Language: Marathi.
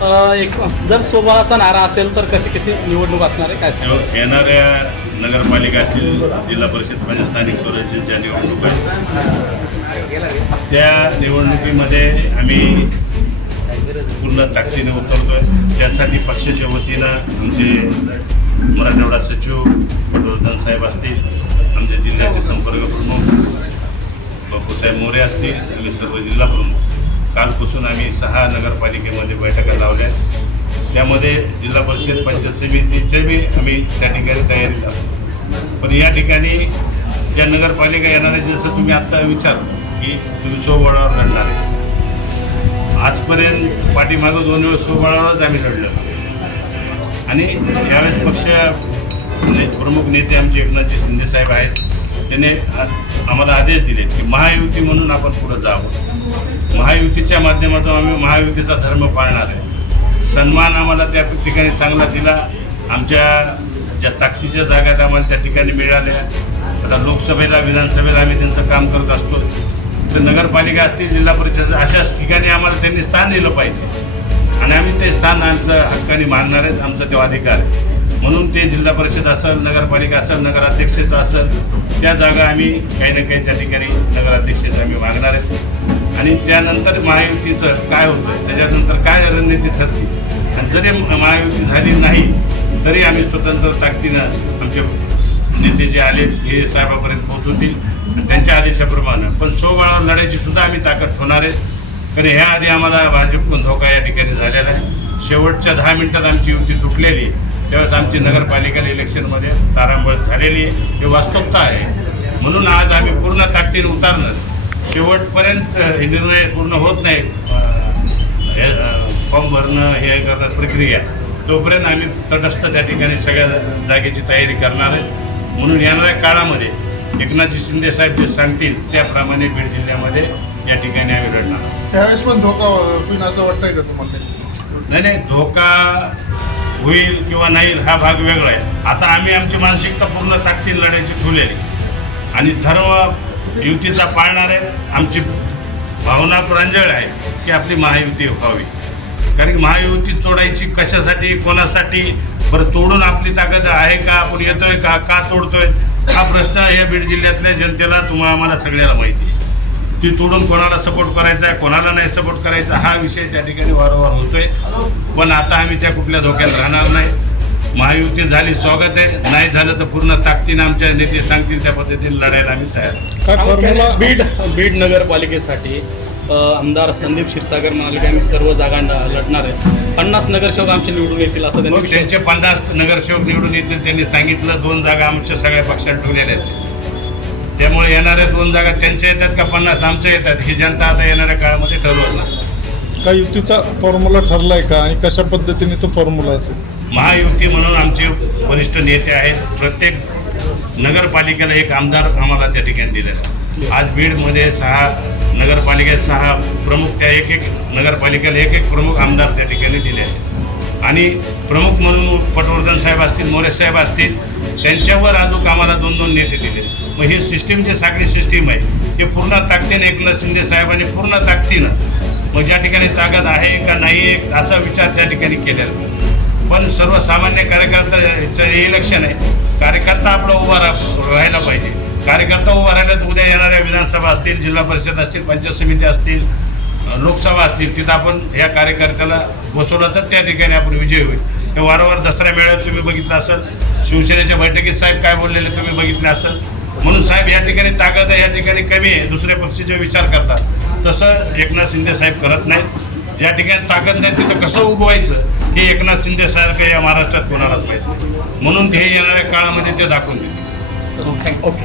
एक जर सोबळाचा नारा असेल तर कशी कशी निवडणूक असणार आहे? काय सांगा हो, येणाऱ्या नगरपालिका असतील जिल्हा परिषद म्हणजे स्थानिक स्वराज्य ज्या निवडणूक आहेत त्या निवडणुकीमध्ये आम्ही पूर्ण ताकदीने उतरतोय त्यासाठी पक्षाच्या वतीनं आमचे मराठवाडा सचिव पटवर्धन साहेब असतील आमच्या जिल्ह्याचे संपर्क प्रमुख बापूसाहेब मोरे असतील आणि सर्व जिल्हा प्रमुख कालपासून आम्ही सहा नगरपालिकेमध्ये बैठका लावल्या आहेत. त्यामध्ये जिल्हा परिषद पंचायत समितीच्या बी आम्ही त्या ठिकाणी तयारीत असतो. पण या ठिकाणी ज्या नगरपालिका येणार आहे जसं तुम्ही आत्ता विचारलं की तुम्ही सोबळावर लढणार आहे. आजपर्यंत पाठीमागं दोन वेळेस सोबळावरच आम्ही लढलो. आणि यावेळेस पक्ष ने- प्रमुख नेते आमचे एकनाथजी शिंदे साहेब आहेत. त्याने आम्हाला आदेश दिले की महायुती म्हणून आपण पुढं जावं. महायुतीच्या माध्यमातून आम्ही महायुतीचा धर्म पाळणार आहे. सन्मान आम्हाला त्या ठिकाणी चांगला दिला. आमच्या ज्या ताकदीच्या जागा आम्हाला त्या ठिकाणी मिळाल्या. आता लोकसभेला विधानसभेला आम्ही त्यांचं काम करत असतो. तर नगरपालिका असतील जिल्हा परिषद अशाच ठिकाणी आम्हाला त्यांनी स्थान दिलं पाहिजे. आणि आम्ही ते स्थान आमचं हक्काने मानणार आहेत आमचा तो अधिकार आहे. म्हणून ते जिल्हा परिषद असेल नगरपालिका असेल नगराध्यक्षाचं असेल त्या जागा आम्ही काही ना काही त्या ठिकाणी नगराध्यक्षाचं आम्ही मागणार आहेत. आणि त्यानंतर महायुतीचं काय होतं त्याच्यानंतर काय रणनीती ठरली आणि जरी महायुती झाली नाही तरी आम्ही स्वतंत्र ताकदीनं आमचे नेते जे आले हे साहेबापर्यंत पोहोचवतील आणि त्यांच्या आदेशाप्रमाणे. पण सोबाळावर लढायची सुद्धा आम्ही ताकद ठेवणार आहे. कारण ह्या आधी आम्हाला भाजपकडून धोका या ठिकाणी झालेला आहे. शेवटच्या दहा मिनिटात आमची युती तुटलेली त्यावेळेस आमची नगरपालिका इलेक्शनमध्ये तारांबळ झालेली आहे. वास्तवता आहे. म्हणून आज आम्ही पूर्ण ताकदीने उतारणार. शेवटपर्यंत हे निर्णय पूर्ण होत नाही फॉर्म भरणं हे करणं प्रक्रिया. तोपर्यंत आम्ही तटस्थ त्या ठिकाणी सगळ्या जागेची तयारी करणार आहे. म्हणून येणाऱ्या काळामध्ये एकनाथजी शिंदे साहेब जे सांगतील त्याप्रमाणे बीड जिल्ह्यामध्ये या ठिकाणी आम्ही लढणार. त्यावेळेस पण धोका होईल असं वाटतंय का तुम्हाला? नाही नाही धोका होईल किंवा नाही हा भाग वेगळा आहे. आता आम्ही आमची मानसिकता पूर्ण ताकदीने लढायची ठेवलेली आणि धर्म युतीचा पाळणार आहे आमची भावना प्रांजळ आहे की आपली महायुती व्हावी. कारण की महायुती तोडायची कशासाठी कोणासाठी? बरं तोडून आपली ताकद आहे का? आपण येतोय का? का तोडतोय? हा प्रश्न या बीड जिल्ह्यातल्या जनतेला तुम्हाला आम्हाला सगळ्याला माहिती आहे. ती तोडून कोणाला सपोर्ट करायचा आहे कोणाला नाही सपोर्ट करायचा हा विषय त्या ठिकाणी वारंवार होतोय. पण आता आम्ही त्या कुठल्या धोक्यात राहणार नाही. महायुती झाली स्वागत आहे. नाही झालं तर पूर्ण ताकदीनं आमच्या नेते सांगतील त्या पद्धतीने लढायला आम्ही तयार बीड बीड नगरपालिकेसाठी आमदार संदीप क्षीरसागर म्हणाले की आम्ही सर्व जागा लढणार आहे. पन्नास नगरसेवक आमचे निवडून येतील असं त्यांनी त्यांचे पन्नास नगरसेवक निवडून येतील त्यांनी सांगितलं दोन जागा आमच्या सगळ्या पक्षात ठेवलेल्या आहेत. त्यामुळे येणाऱ्या दोन जागा त्यांच्या येतात का पन्नास आमच्या येतात? ही जनता आता येणाऱ्या काळामध्ये ठरवणार. का युतीचा फॉर्म्युला ठरलाय का आणि कशा पद्धतीने तो फॉर्म्युला असेल? महायुती म्हणून आमचे वरिष्ठ नेते आहेत. प्रत्येक नगरपालिकेला एक आमदार आम्हाला त्या ठिकाणी दिलेला आहे. आज बीडमध्ये सहा नगरपालिकेत सहा प्रमुख त्या एक एक नगरपालिकेला एक एक प्रमुख आमदार त्या ठिकाणी दिले आहेत. आणि प्रमुख म्हणून पटवर्धन साहेब असतील मोरे साहेब असतील त्यांच्यावर अजून आम्हाला दोन दोन नेते दिले. मग ही सिस्टीम जे सागरी सिस्टीम आहे ते पूर्ण ताकदीनं एकनाथ शिंदे साहेबांनी पूर्ण ताकदीनं मग ज्या ठिकाणी ताकद आहे का नाही आहे असा विचार त्या ठिकाणी केलेला पण सर्वसामान्य कार्यकर्त्याचं हे इलेक्शन आहे. कार्यकर्ता आपला उभा रा राहायला पाहिजे. कार्यकर्ता उभा राहिला तर उद्या येणाऱ्या विधानसभा असतील जिल्हा परिषद असतील पंचायत समिती असतील लोकसभा असतील तिथं आपण या कार्यकर्त्याला बसवलं तर त्या ठिकाणी आपण विजय होईल. हे वारंवार दसऱ्या मेळ्यात तुम्ही बघितलं असेल शिवसेनेच्या बैठकीत साहेब काय बोललेले तुम्ही बघितले असेल. म्हणून साहेब या ठिकाणी ताकद आहे या ठिकाणी कमी आहे दुसऱ्या पक्षाचे विचार करतात. तसं एकनाथ शिंदे साहेब करत नाहीत. ज्या ठिकाणी ताकद नाही तिथं कसं उगवायचं हे एकनाथ शिंदे सारखं या महाराष्ट्रात कोणालाच माहीत नाही. म्हणून हे येणाऱ्या काळामध्ये ते दाखवून देतील. ओके